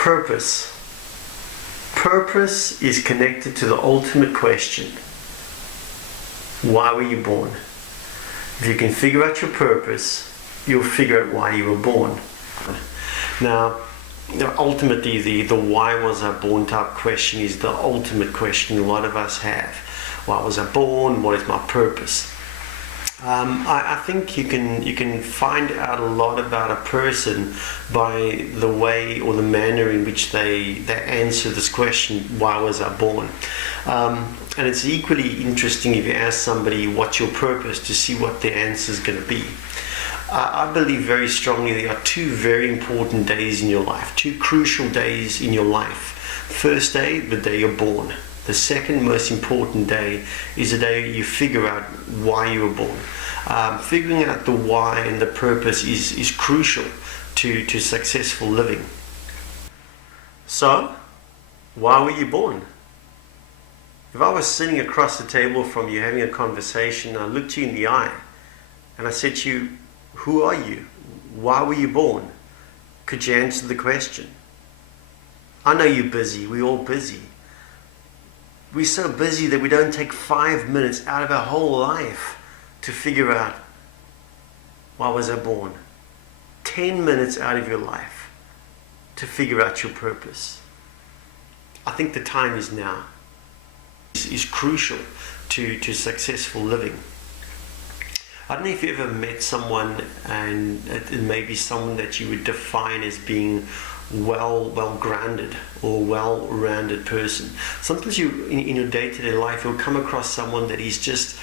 Purpose. Purpose is connected to the ultimate question. Why were you born? If you can figure out your purpose, you'll figure out why you were born. Now, ultimately, the why was I born type question is the ultimate question a lot of us have. Why was I born? What is my purpose? I think you can find out a lot about a person by the way or the manner in which they answer this question, why was I born? And it's equally interesting if you ask somebody what's your purpose to see what their answer is going to be. I believe very strongly there are two very important days in your life, two crucial days in your life. First day, the day you're born. The second most important day is the day you figure out why you were born. Figuring out the why and the purpose is crucial to successful living. So, why were you born? If I was sitting across the table from you having a conversation, I looked you in the eye and I said to you, who are you? Why were you born? Could you answer the question? I know you're busy. We're all busy. We're so busy that we don't take 5 minutes out of our whole life to figure out why was I born. 10 minutes out of your life to figure out your purpose. I think the time is now. Is crucial to successful living. I don't know if you ever met someone, and it may be someone that you would define as being well-grounded or well-rounded person. Sometimes you, in your day-to-day life, you'll come across someone that is just,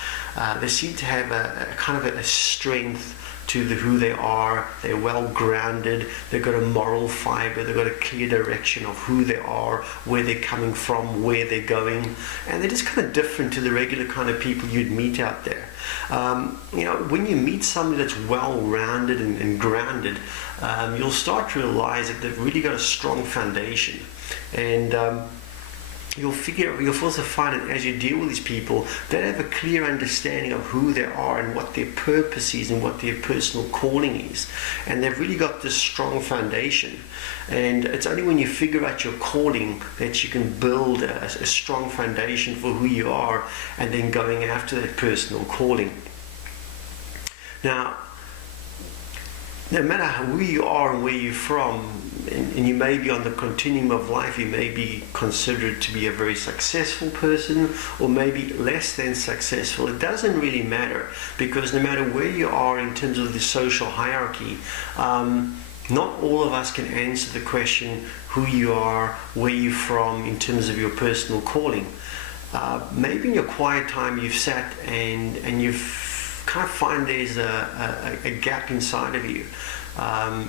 they seem to have a kind of a strength to who they are. They're well-grounded, they've got a moral fiber, they've got a clear direction of who they are, where they're coming from, where they're going, and they're just kind of different to the regular kind of people you'd meet out there. When you meet somebody that's well-rounded and grounded, you'll start to realize that they've really got a strong foundation, and you'll also find that as you deal with these people, they have a clear understanding of who they are and what their purpose is and what their personal calling is, and they've really got this strong foundation. And it's only when you figure out your calling that you can build a strong foundation for who you are, and then going after that personal calling. Now, no matter who you are and where you're from, and you may be on the continuum of life, you may be considered to be a very successful person or maybe less than successful. It doesn't really matter, because no matter where you are in terms of the social hierarchy, not all of us can answer the question who you are, where you're from in terms of your personal calling. Maybe in your quiet time you've sat and you've kind of find there's a gap inside of you.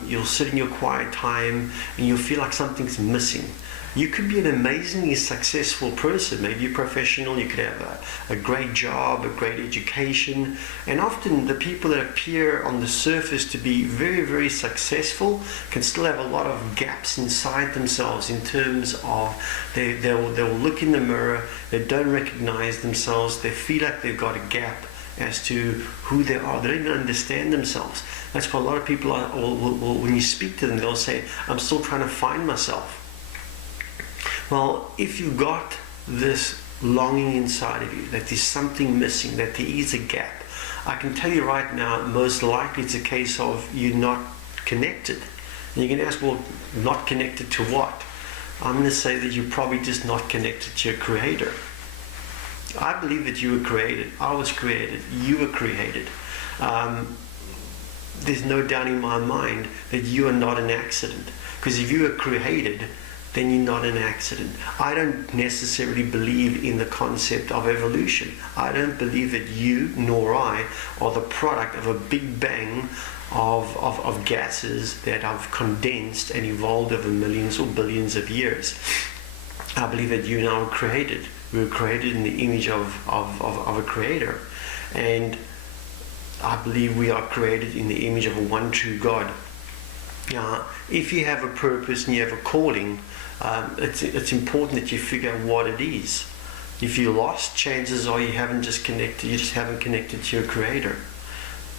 You'll sit in your quiet time and you'll feel like something's missing. You could be an amazingly successful person, maybe a professional, you could have a great job, a great education, and often the people that appear on the surface to be very, very successful can still have a lot of gaps inside themselves in terms of they'll look in the mirror, they don't recognize themselves, they feel like they've got a gap as to who they are. They don't even understand themselves. That's why a lot of people are, when you speak to them, they'll say, I'm still trying to find myself. Well, if you've got this longing inside of you, that there's something missing, that there is a gap, I can tell you right now, most likely it's a case of you're not connected. And you can ask, well, not connected to what? I'm going to say that you're probably just not connected to your Creator. I believe that you were created. I was created. You were created. There's no doubt in my mind that you are not an accident. Because if you were created, then you're not an accident. I don't necessarily believe in the concept of evolution. I don't believe that you nor I are the product of a big bang of gases that have condensed and evolved over millions or billions of years. I believe that you and I were created. We were created in the image of a creator. And I believe we are created in the image of a one true God. If you have a purpose and you have a calling, it's important that you figure out what it is. If you're lost, chances are you just haven't connected to your Creator.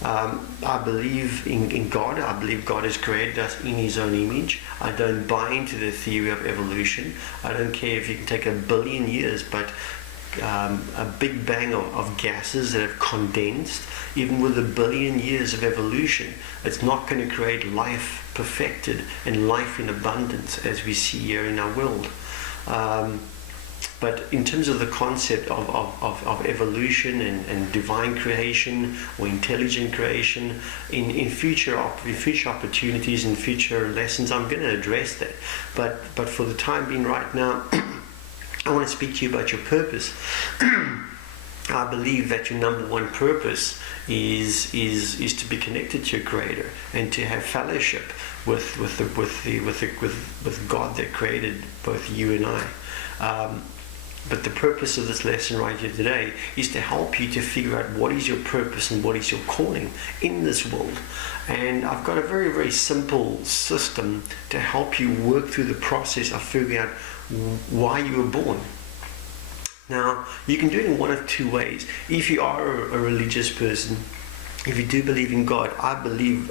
I believe in God. I believe God has created us in His own image. I don't buy into the theory of evolution. I don't care if you can take 1 billion years, but a big bang of gases that have condensed, even with 1 billion years of evolution, it's not going to create life perfected and life in abundance as we see here in our world. But in terms of the concept of evolution and divine creation or intelligent creation, in future opportunities and future lessons, I'm going to address that. But for the time being right now, I want to speak to you about your purpose. I believe that your number one purpose is to be connected to your Creator and to have fellowship with God that created both you and I. But the purpose of this lesson right here today is to help you to figure out what is your purpose and what is your calling in this world. And I've got a very, very simple system to help you work through the process of figuring out why you were born. Now, you can do it in one of two ways. If you are a religious person, if you do believe in God, I believe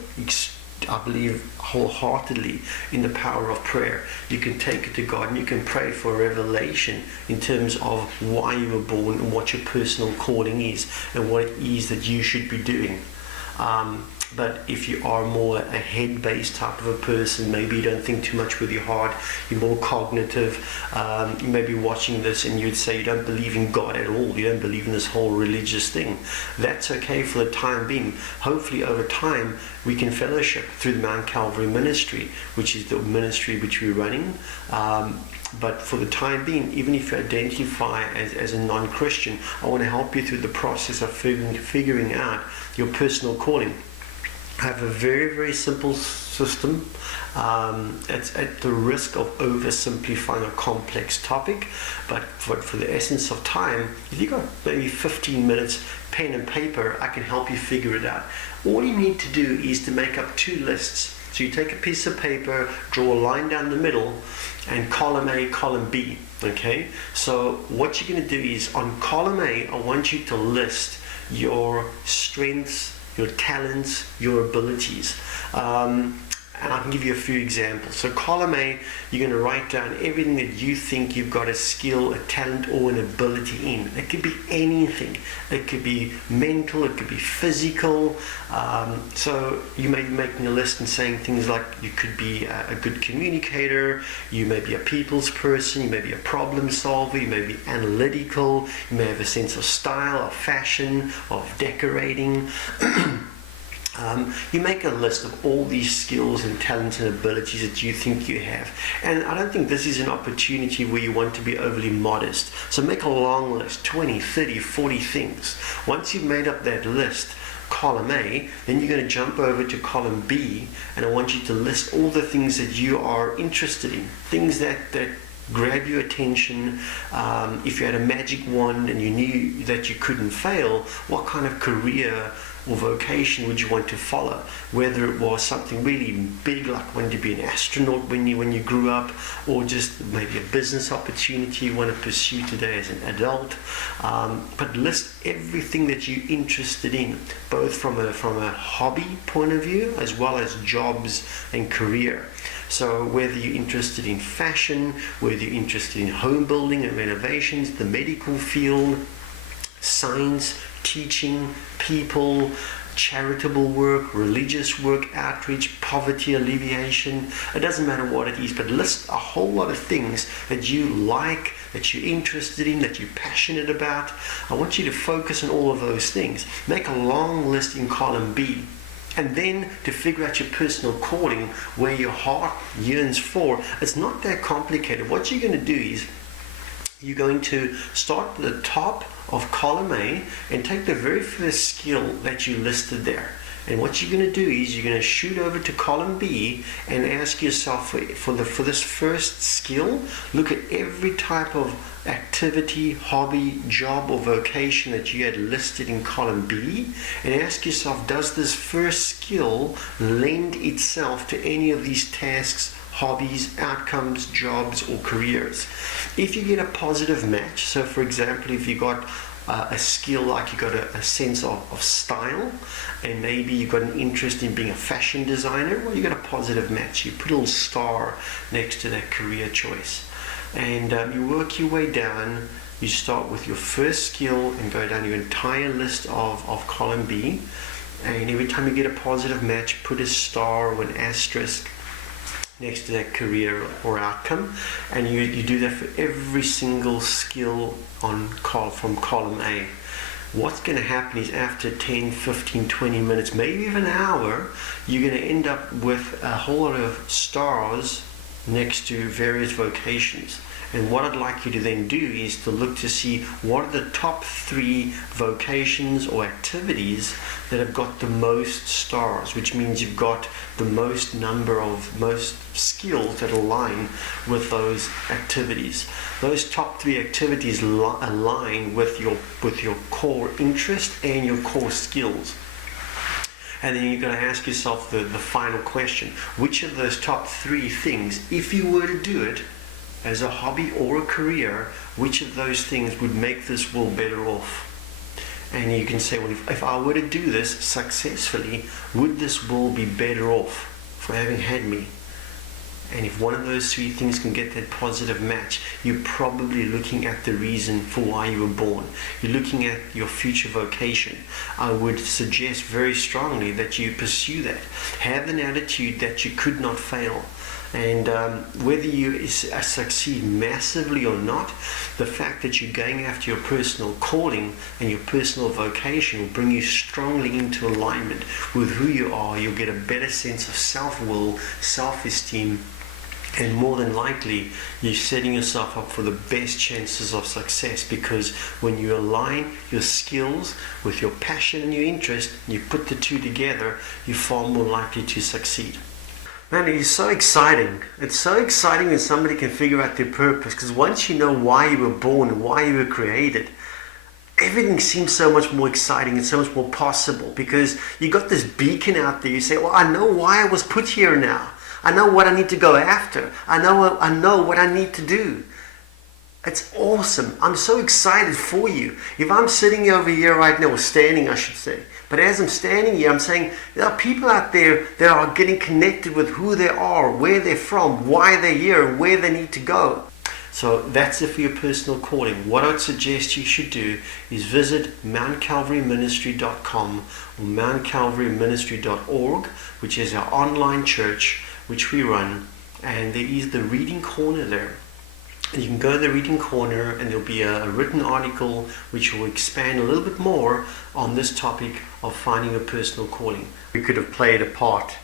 wholeheartedly in the power of prayer. You can take it to God and you can pray for revelation in terms of why you were born and what your personal calling is and what it is that you should be doing. But if you are more a head-based type of a person, maybe you don't think too much with your heart, you're more cognitive, you may be watching this and you'd say you don't believe in God at all, you don't believe in this whole religious thing. That's okay for the time being. Hopefully over time we can fellowship through the Mount Calvary ministry, which is the ministry which we're running. But for the time being, even if you identify as a non-Christian, I want to help you through the process of figuring out your personal calling. I have a very, very simple system. It's at the risk of oversimplifying a complex topic, but for the essence of time, if you've got maybe 15 minutes, pen and paper, I can help you figure it out. All you need to do is to make up two lists. So you take a piece of paper, draw a line down the middle, and column A, column B. Okay? So what you're going to do is on column A, I want you to list your strengths, your talents, your abilities. And I can give you a few examples. So column A, you're going to write down everything that you think you've got a skill, a talent, or an ability in. It could be anything. It could be mental, it could be physical. So you may be making a list and saying things like you could be a good communicator, you may be a people's person, you may be a problem solver, you may be analytical, you may have a sense of style, of fashion, of decorating. You make a list of all these skills and talents and abilities that you think you have. And I don't think this is an opportunity where you want to be overly modest. So make a long list, 20, 30, 40 things. Once you've made up that list, column A, then you're going to jump over to column B, and I want you to list all the things that you are interested in, things that grab your attention. If you had a magic wand and you knew that you couldn't fail, what kind of career or vocation would you want to follow? Whether it was something really big, like wanting to be an astronaut when you grew up, or just maybe a business opportunity you want to pursue today as an adult. But list everything that you're interested in, both from a hobby point of view as well as jobs and career. So whether you're interested in fashion, whether you're interested in home building and renovations, the medical field, science, teaching, people, charitable work, religious work, outreach, poverty alleviation, it doesn't matter what it is, but list a whole lot of things that you like, that you're interested in, that you're passionate about. I want you to focus on all of those things. Make a long list in column B. And then to figure out your personal calling, where your heart yearns for, it's not that complicated. What you're going to do is you're going to start at the top of column A and take the very first skill that you listed there. And what you're going to do is you're going to shoot over to column B and ask yourself for this first skill, look at every type of activity, hobby, job or vocation that you had listed in column B, and ask yourself, does this first skill lend itself to any of these tasks, hobbies, outcomes, jobs or careers? If you get a positive match, so for example, if you got a skill, like you've got a sense of style, and maybe you've got an interest in being a fashion designer, well, you've got a positive match. You put a little star next to that career choice. And you work your way down. You start with your first skill and go down your entire list of column B. And every time you get a positive match, put a star or an asterisk next to that career or outcome, and you do that for every single skill from column A. What's going to happen is after 10, 15, 20 minutes, maybe even an hour, you're going to end up with a whole lot of stars next to various vocations. And what I'd like you to then do is to look to see what are the top 3 vocations or activities that have got the most stars, which means you've got the most skills that align with those activities. Those top 3 activities align with your core interest and your core skills. And then you've got to ask yourself the final question: which of those top 3 things, if you were to do it as a hobby or a career, which of those things would make this world better off? And you can say, well, if I were to do this successfully, would this world be better off for having had me? And if one of those 3 things can get that positive match, you're probably looking at the reason for why you were born. You're looking at your future vocation. I would suggest very strongly that you pursue that. Have an attitude that you could not fail. And whether you succeed massively or not, the fact that you're going after your personal calling and your personal vocation will bring you strongly into alignment with who you are. You'll get a better sense of self-will, self-esteem, and more than likely you're setting yourself up for the best chances of success, because when you align your skills with your passion and your interest, and you put the 2 together, you're far more likely to succeed. Man, it's so exciting. It's so exciting when somebody can figure out their purpose, because once you know why you were born and why you were created, everything seems so much more exciting and so much more possible, because you got this beacon out there. You say, well, I know why I was put here now. I know what I need to go after. I know what I need to do. It's awesome. I'm so excited for you. If I'm sitting over here right now, or standing I should say, but as I'm standing here, I'm saying there are people out there that are getting connected with who they are, where they're from, why they're here, and where they need to go. So that's it for your personal calling. What I'd suggest you should do is visit mountcalvaryministry.com or mountcalvaryministry.org, which is our online church which we run, and there is the reading corner there. And you can go to the reading corner and there'll be a written article which will expand a little bit more on this topic of finding a personal calling. We could have played a part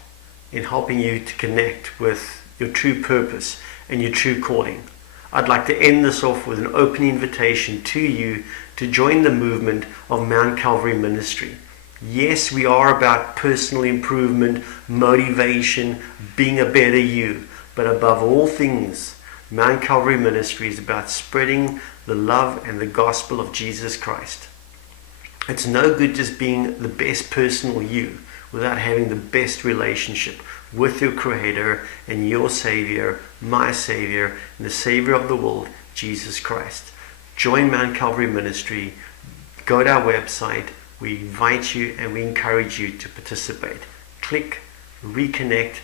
in helping you to connect with your true purpose and your true calling. I'd like to end this off with an open invitation to you to join the movement of Mount Calvary Ministry. Yes, we are about personal improvement, motivation, being a better you, but above all things, Mount Calvary Ministry is about spreading the love and the gospel of Jesus Christ. It's no good just being the best personal you without having the best relationship with your Creator and your Savior, my Savior, and the Savior of the world, Jesus Christ. Join Mount Calvary Ministry. Go to our website. We invite you and we encourage you to participate. Click, reconnect,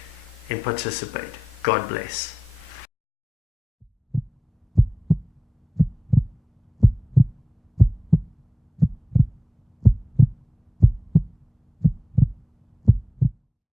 and participate. God bless.